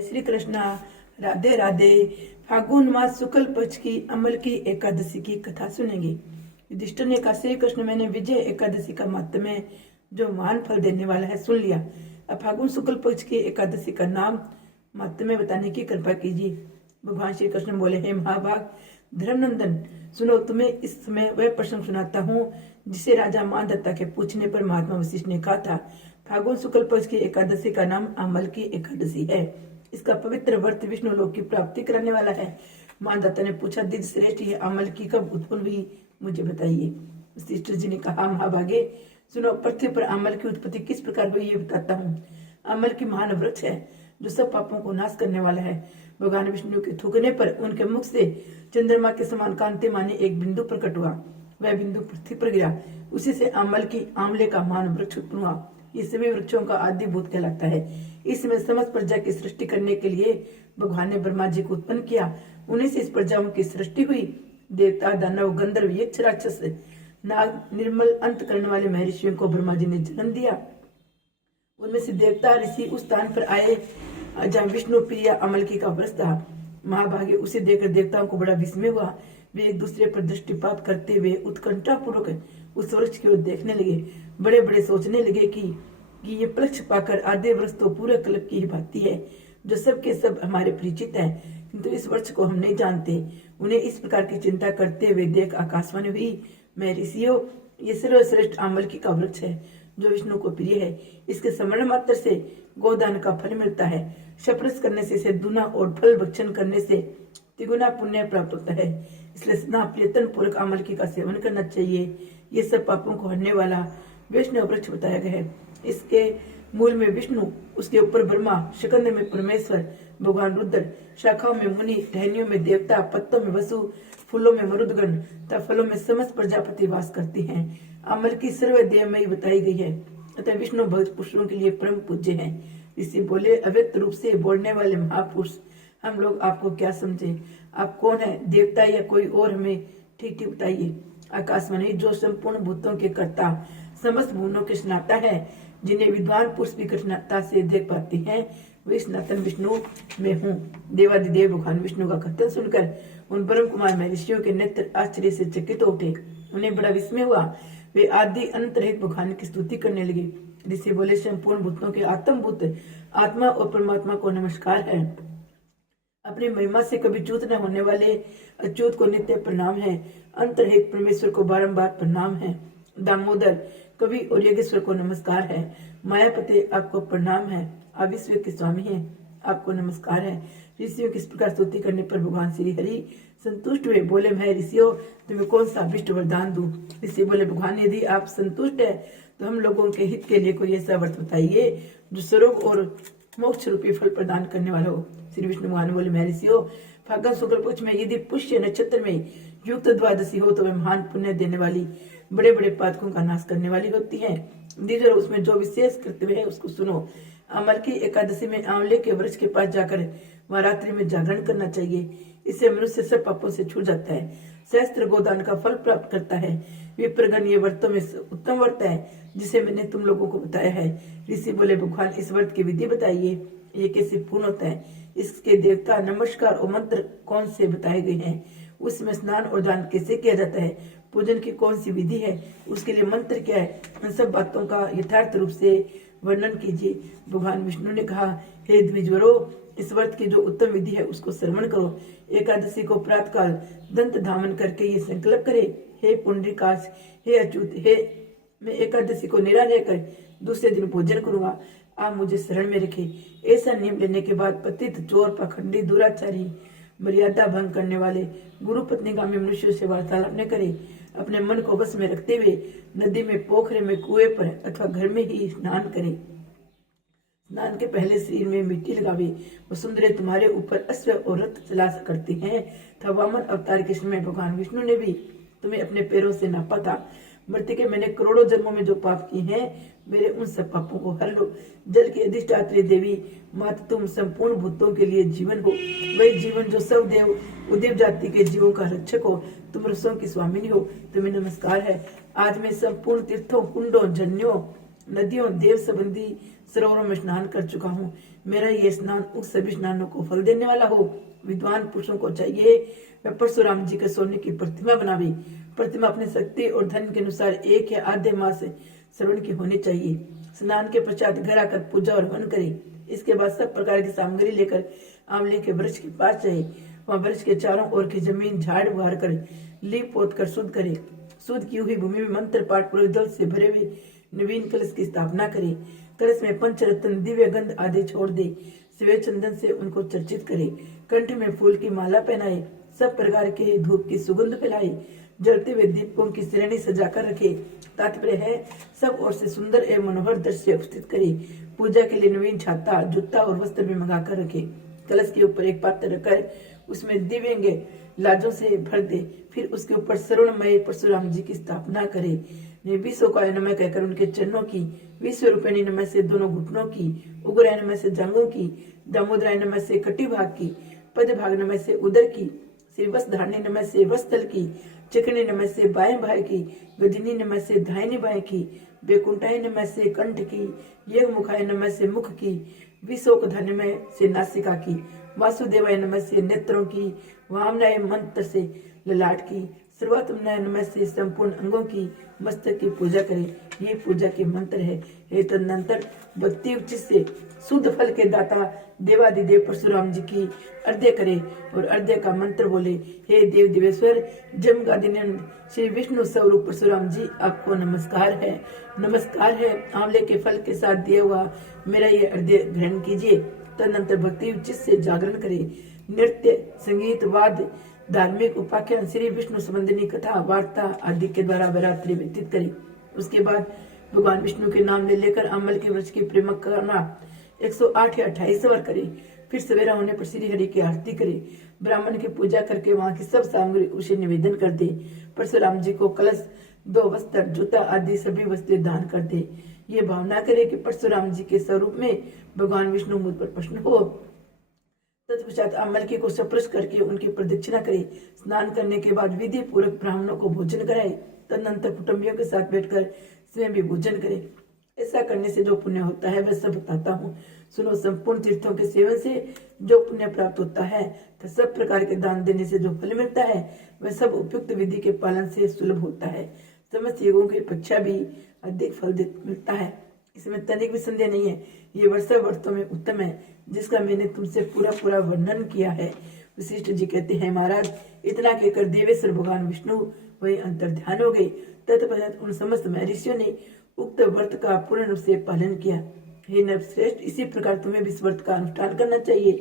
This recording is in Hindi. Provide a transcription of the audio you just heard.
जय श्री कृष्णा। राधे राधे। फागुन मास शुक्ल पक्ष की अमल की एकादशी की कथा सुनेंगे। युधिष्ठिर ने कहा, श्री कृष्ण, मैंने विजय एकादशी का महात्म्य जो महान फल देने वाला है सुन लिया। अब फागुन शुक्ल पक्ष की एकादशी का नाम महात्म्य बताने की कृपा कीजिए। भगवान श्री कृष्ण बोले, हे महाभाग धर्मनंदन, सुनो, तुम्हें इस समय वह प्रसंग सुनाता हूँ जिसे राजा मानदत्ता के पूछने पर महात्मा वशिष्ठ ने कहा था। फागुन शुक्ल पक्ष की एकादशी का नाम अमल की एकादशी है। इसका पवित्र व्रत विष्णु लोक की प्राप्ति कराने वाला है। मानदत्ता ने पूछा, दिव्य श्रेष्ठ, ये अमल की कब उत्पन्न हुई, मुझे बताइए। वशिष्ठ जी ने कहा, महाभागे सुनो, पृथ्वी पर अमल की उत्पत्ति किस प्रकार हुई ये बताता हूँ। अमल की महान वृक्ष है जो सब पापों को नाश करने वाला है। भगवान विष्णु के थूकने पर उनके मुख से चंद्रमा के समान कांतिमानी एक बिंदु प्रकट हुआ। वह बिंदु पृथ्वी पर गिरा। उसी से अमल की आंवले का महान वृक्ष उत्पन्न हुआ। ये सभी वृक्षों का आदि भूत कहलाता है। इसमें समस्त प्रजा की सृष्टि करने के लिए भगवान ने ब्रह्मा जी को उत्पन्न किया। उन्हीं से इस प्रजाओं की सृष्टि हुई। देवता, दानव, गंधर्व, यक्ष, राक्षस, नाग, निर्मल अंत करने वाले महर्षियों को ब्रह्मा जी ने जन्म दिया। उनमें से देवता ऋषि उस स्थान पर आए जहाँ विष्णु प्रिय अमलकी का वृक्ष था। महाभागे उसे देखकर देवताओं को बड़ा विस्मय हुआ। वे एक दूसरे पर दृष्टिपात करते हुए उत्कंठा पूर्वक उस वृक्ष की ओर देखने लगे। बड़े बड़े सोचने लगे कि ये वृक्ष पाकर आदि वृक्ष तो पूरे कल्प की ही भांति है, जो सबके सब हमारे परिचित है, किंतु इस वृक्ष को हम नहीं जानते। उन्हें इस प्रकार की चिंता करते हुए देख आकाशवाणी हुई, मैं ऋषियों, ये सर्वश्रेष्ठ अमलकी का वृक्ष है जो विष्णु को प्रिय है। इसके स्मरण मात्र से गोदान का फल मिलता है। शपथ करने से इसे दुना और फल भक्षण करने से तिगुना पुण्य प्राप्त होता है। इसलिए स्नान प्रयत्न पूर्वक अमलकी का सेवन करना चाहिए। ये सब पापों को हरने वाला वैष्णव वृक्ष बताया गया है। इसके मूल में विष्णु, उसके ऊपर ब्रह्मा, शिखंड में परमेश्वर भगवान रुद्र, शाखाओं में मुनि, टहनियों में देवता, पत्तों में वसु, फूलों में मरुदगण तथा फलों में समस्त प्रजापति वास करती हैं। अमल की सर्वदेवमयी बताई गई है, अतः विष्णु भक्त पुरुषों के लिए परम पूज्य है। ऋषि बोले, अव्यक्त रूप से बोलने वाले महापुरुष, हम लोग आपको क्या समझे? आप कौन है, देवता या कोई और? हमें ठीक ठीक बताइए। आकाशवाणी, जो संपूर्ण भूतों के कर्ता, समस्त भुवनों के स्नाता है, जिन्हें विद्वान पुरुष भी कठिनता से देख पाते हैं, वे सनातन विष्णु में हूँ। देवादिदेव भगवान विष्णु का कथन सुनकर उन परम कुमार महर्षियों के नेत्र आश्चर्य से चकित उठे। उन्हें बड़ा विस्मय हुआ। वे आदि अनंत रहित भगवान की स्तुति करने लगे। ऋषि बोले, संपूर्ण भूतों के आत्मभूत आत्मा और परमात्मा को नमस्कार है। अपनी महिमा से कभी च्युत न होने वाले अच्युत को नित्य प्रणाम है। अंतरहित परमेश्वर को बारंबार प्रणाम है। दामोदर, कवि और यज्ञेश्वर को नमस्कार है। मायापति, आपको प्रणाम है। आप विश्व के स्वामी हैं, आपको नमस्कार है। ऋषियों की इस प्रकार स्तुति करने पर भगवान श्री हरि संतुष्ट हुए। बोले, मैं ऋषियों, तुम्हें कौन सा अभिष्ट वरदान दूं? ऋषि बोले, भगवान, यदि आप संतुष्ट है तो हम लोगों के हित के लिए कोई ऐसा व्रत बताइए जो स्वर्ग और मोक्ष रूपी फल प्रदान करने वाला हो। श्री विष्णु भगवान बोले, मैं ऋषियों, फागुन शुक्ल पक्ष में यदि पुष्य नक्षत्र में युक्त द्वादशी हो तो वह महान पुण्य देने वाली, बड़े बड़े पातकों का नाश करने वाली होती है। दीजर, उसमें जो विशेष कर्तव्य है उसको सुनो। अमल की एकादशी में आंवले के वृक्ष के पास जाकर वह रात्रि में जागरण करना चाहिए। इससे मनुष्य सब पापों से छूट जाता है, सहस्त्र गोदान का फल प्राप्त करता है। विप्रगण, ये व्रतों में उत्तम व्रत है जिसे मैंने तुम लोगों को बताया है। ऋषि बोले, भगवान, इस व्रत की विधि बताइए, ये कैसे पूर्ण होता है? इसके देवता, नमस्कार और मंत्र कौन से बताए गए हैं? उसमें स्नान और दान कैसे किया जाता है? पूजन की कौन सी विधि है? उसके लिए मंत्र क्या है? इन सब बातों का यथार्थ रूप से वर्णन कीजिए। भगवान विष्णु ने कहा, हे द्विजवरो, इस व्रत की जो उत्तम विधि है उसको श्रवण करो। एकादशी को प्रातःकाल दंत धामन करके ये संकल्प करे, हे पुंडरीकाक्ष, हे अच्युत, हे मैं एकादशी को निरा रहकर दूसरे दिन भोजन करूंगा, आप मुझे शरण में रखे। ऐसा नियम लेने के बाद पतित, चोर, पाखंडी, दुराचारी, मर्यादा भंग करने वाले, गुरु पत्नीगामी मनुष्यों से वार्तालाप न करे। अपने मन को बस में रखते हुए नदी में, पोखरे में, कुएं पर अथवा घर में ही स्नान करे। स्नान के पहले शरीर में मिट्टी लगावे। वसुंधरे तुम्हारे ऊपर अश्व और रथ चला करती हैं। था वामन अवतार के समय भगवान विष्णु ने भी तुम्हें अपने पैरों से नापा था। मृत्यु के मैंने करोड़ों जन्मों में जो पाप किए हैं, मेरे उन सब पापों को हर लो। जल की अधिष्ठात्री देवी माता, तुम संपूर्ण भूतों के लिए जीवन हो, वही जीवन जो सब देव उदेव जाति के जीवों का रक्षक हो। तुम रसों की स्वामिनी हो, तुम्हें नमस्कार है। आज मैं संपूर्ण तीर्थों, कुंडों, जन्यों, नदियों, देव संबंधी सरोवरों में स्नान कर चुका हूँ। मेरा ये स्नान उस सभी स्नानों को फल देने वाला हो। विद्वान पुरुषों को चाहिए वह परशुराम जी के सोने की प्रतिमा बनावे। प्रतिमा अपनी शक्ति और धन के अनुसार 1 या आधे मास श्रवण की होनी चाहिए। स्नान के पश्चात घर आकर पूजा और हवन करे। इसके बाद सब प्रकार की सामग्री लेकर आंवले के वृक्ष के पास जाए। वहां वृक्ष के चारों ओर की जमीन झाड़ बुहार कर लीप पोत कर शुद्ध करे। शुद्ध की हुई भूमि में मंत्र पाठ पूर्वक जल से भरे हुए नवीन कलश की स्थापना करे। कलश में पंचरत्न दिव्य गंध आदि छोड़ दे। श्वेत चंदन से उनको चर्चित करे। कंठ में फूल की माला पहनाए। सब प्रकार के धूप की सुगंध फैलाए। जलते हुए दीपकों की श्रेणी सजाकर रखे। तात्पर्य है सब ओर से सुंदर एवं मनोहर दृश्य उपस्थित करे। पूजा के लिए नवीन छाता जूता और वस्त्र भी मंगाकर रखे। कलश के ऊपर एक पात्र रखकर उसमें दिव्यांग लाजों से भर दे। फिर उसके ऊपर सर्वणमय परशुराम जी की स्थापना करे। निर्विशोकाय नमः कहकर उनके चरणों की, विश्वरूपिणी नमः से दोनों घुटनों की, उग्राय नमः से जांघों की, दामोदराय नमः से कटी भाग की, पद भाग नमः से उदर की, श्री वस्त्रधारणी नमः से वस्त्रल की, चिकनी नमः से बाएं भाई की, गजनी नमः से दाहिनी बाएं की, बेकुंठाय नमः से कंठ की, यज्ञ मुखाय नमः से मुख की, विशोक नमः से नासिका की, वासुदेवाय नमः से नेत्रों की, वामनाय मंत्र से ललाट की, सर्वोत्तमाय नमः से संपूर्ण अंगों की, मस्तक की पूजा करें। ये पूजा के मंत्र है। हे तदनंतर भक्ति उचित से शुद्ध फल के दाता देवादिदेव परशुराम जी की अर्घ्य करे और अर्घ्य का मंत्र बोले। हे देव देवेश्वर जमगादिनंद श्री विष्णु स्वरूप परशुराम जी, आपको नमस्कार है। नमस्कार है। आंवले के फल के साथ दिया हुआ मेरा ये अर्घ्य ग्रहण कीजिए। तदनंतर भक्ति उचित से जागरण करे। नृत्य, संगीत, वाद्य, धार्मिक उपाख्यान, श्री विष्णु संबंधिनी कथा, वार्ता आदि के द्वारा रात्रि व्यतीत करे। उसके बाद भगवान विष्णु के नाम ले लेकर अमल के वृक्ष की परिक्रमा 108 या 28 बार करे। फिर सवेरा होने पर श्री हरि की आरती करे। ब्राह्मण की पूजा करके वहां की सब सामग्री उसे निवेदन कर दे। परशुराम जी को कलश, 2 वस्त्र, जूता आदि सभी वस्तुएं दान कर दे। ये भावना करे कि परशुराम जी के स्वरूप में भगवान विष्णु मुझ पर प्रसन्न हो। तत्पश्चात अमलकी को स्पर्श करके उनकी प्रदक्षिणा करे। स्नान करने के बाद विधि पूर्वक ब्राह्मणों को भोजन कराए। तदनंतर कुटुंबियों के साथ बैठकर स्वयं भी भोजन करे। ऐसा करने से जो पुण्य होता है वह सब बताता हूँ। सुनो, संपूर्ण तीर्थों के सेवन से जो पुण्य प्राप्त होता है तो सब प्रकार के दान देने से जो फल मिलता है वह सब उपयुक्त विधि के पालन से सुलभ होता है। समस्त योगों की अपेक्षा भी अधिक फल मिलता है। इसमें तनिक भी संदेह नहीं है। ये वर्षा व्रतों में उत्तम है जिसका मैंने तुमसे पूरा वर्णन किया है। वशिष्ठ जी कहते हैं, महाराज इतना कहकर देवेश्वर भगवान विष्णु वही अंतर ध्यान हो गए। तत्पश्चात उन समस्त महर्षियों ने उक्त व्रत का पूर्ण रूप से पालन किया। हे नरश्रेष्ठ, इसी प्रकार तुम्हें भी इस व्रत का अनुष्ठान करना चाहिए।